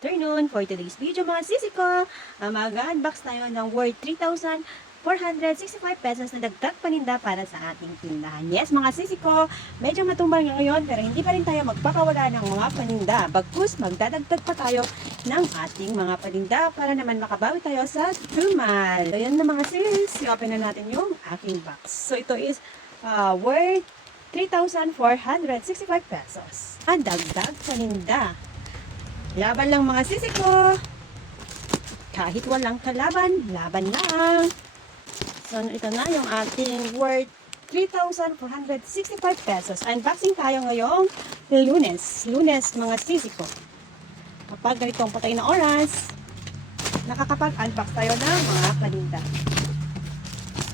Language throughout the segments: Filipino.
afternoon. For today's video mga sisi ko, uh, mag-unbox tayo ng worth 3,465 pesos na dagdag paninda para sa ating tindahan. Yes mga sisi ko, medyo matumbal nga ngayon pero hindi pa rin tayo magpakawala ng mga paninda. Bagkus, magdadagdag pa tayo ng ating mga paninda para naman makabawi tayo sa tumal. So yan na mga sis, i-open na natin yung aking box. So ito is uh, worth 3,465 pesos. Ang dagdag paninda. Laban lang mga sisi ko. Kahit walang kalaban, laban lang. So, ito na yung ating worth 3,465 pesos. Unboxing tayo ngayong lunes. Lunes, mga sisi ko. Kapag ganitong patay na oras, nakakapag-unbox tayo ng mga paninda.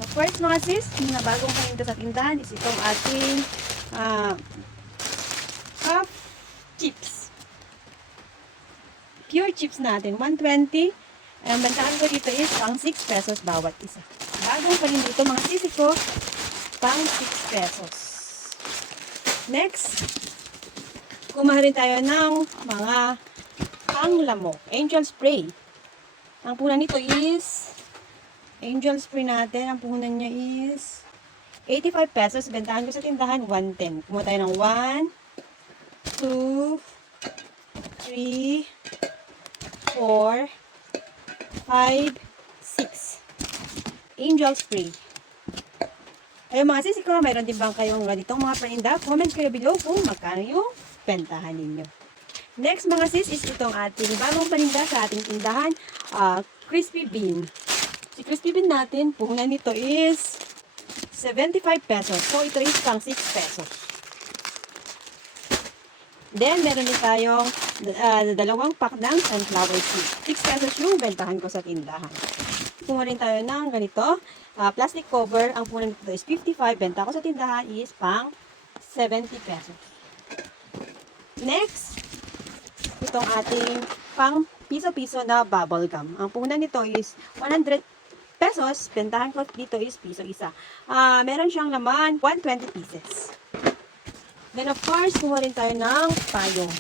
So, first mga sis, mga bagong paninda sa tindahan is itong ating ah, puff chips. Pure chips natin, 120. Ang bantaan ko dito is pang 6 pesos bawat isa. Bagong pa rin dito mga sisi ko, pang 6 pesos. Next, kumaha rin tayo ng mga panglamok. Angel spray. Ang punan nito is, angel spray natin, ang punan niya is 85 pesos. Bentahan ko sa tindahan, 110. Kumuha tayo ng 1, 2, 3, 4, 5, 6. Angel spray. Ayun mga sisi ko, mayroon din bang kayong ganitong mga paninda? Comment kayo below kung magkano yung bentahan ninyo. Next mga sis is itong ating bagong paninda sa ating tindahan, ah, crispy bean. Si crispy bean natin, puhunan nito is 75 pesos. So ito is pang 6 pesos. Then, meron din tayong ah, dalawang pack ng sunflower seed. 6 pesos yung bentahan ko sa tindahan. Kumuha rin tayo ng ganito. ah, plastic cover. Ang punan nito is 55. Benta ko sa tindahan is pang 70 pesos. Next, itong ating pang piso-piso na bubble gum. Ang punan nito is 100 pesos. Bentahan ko dito is piso isa. Ah, meron siyang laman 120 pieces. Then of course, kumuha rin tayo ng payong.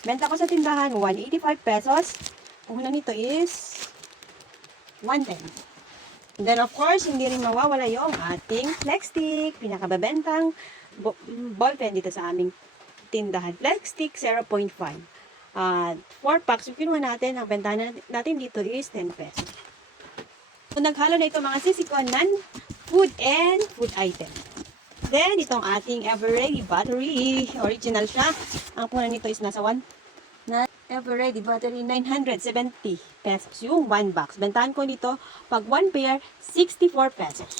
Benta ko sa tindahan 185 pesos. Puhunan nito is 110. Then of course, hindi rin mawawala yung ating flex stick, pinakababentang ballpen dito sa aming tindahan. Flex stick 0.5. At 4 packs, yung kinuha natin, ang bentahan na- natin dito is 10 pesos. So, naghalo na ito mga sisikonan, food and food item. Then, itong ating Everready battery. Original siya. Ang punan nito is nasa 1 na Everready battery 970 pesos. Yung 1 box. Bentahan ko nito pag 1 pair 64 pesos.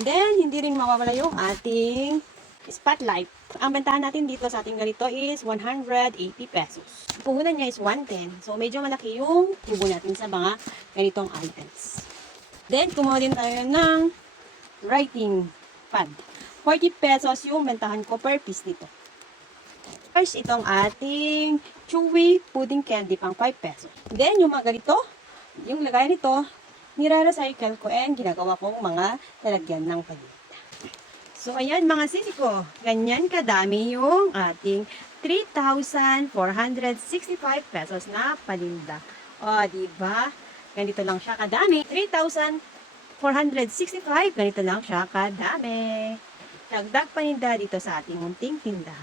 Then, hindi rin mawawala yung ating spotlight. Ang bentahan natin dito sa ating ganito is 180 pesos. Puhunan niya is 110. So, medyo malaki yung tubo natin sa mga ganitong items. Then, kumuha din tayo ng writing pad. 40 pesos yung bentahan ko per piece nito. First, itong ating chewy pudding candy pang 5 pesos. Then, yung mga ganito, yung lagay nito, nire-recycle ko and ginagawa kong mga lalagyan ng palit. So, ayan mga sisi ko, ganyan kadami yung ating 3,465 pesos na paninda. O, di ba? Ganito lang siya kadami. 3,465, ganito lang siya kadami. Dagdag paninda dito sa ating munting tindahan.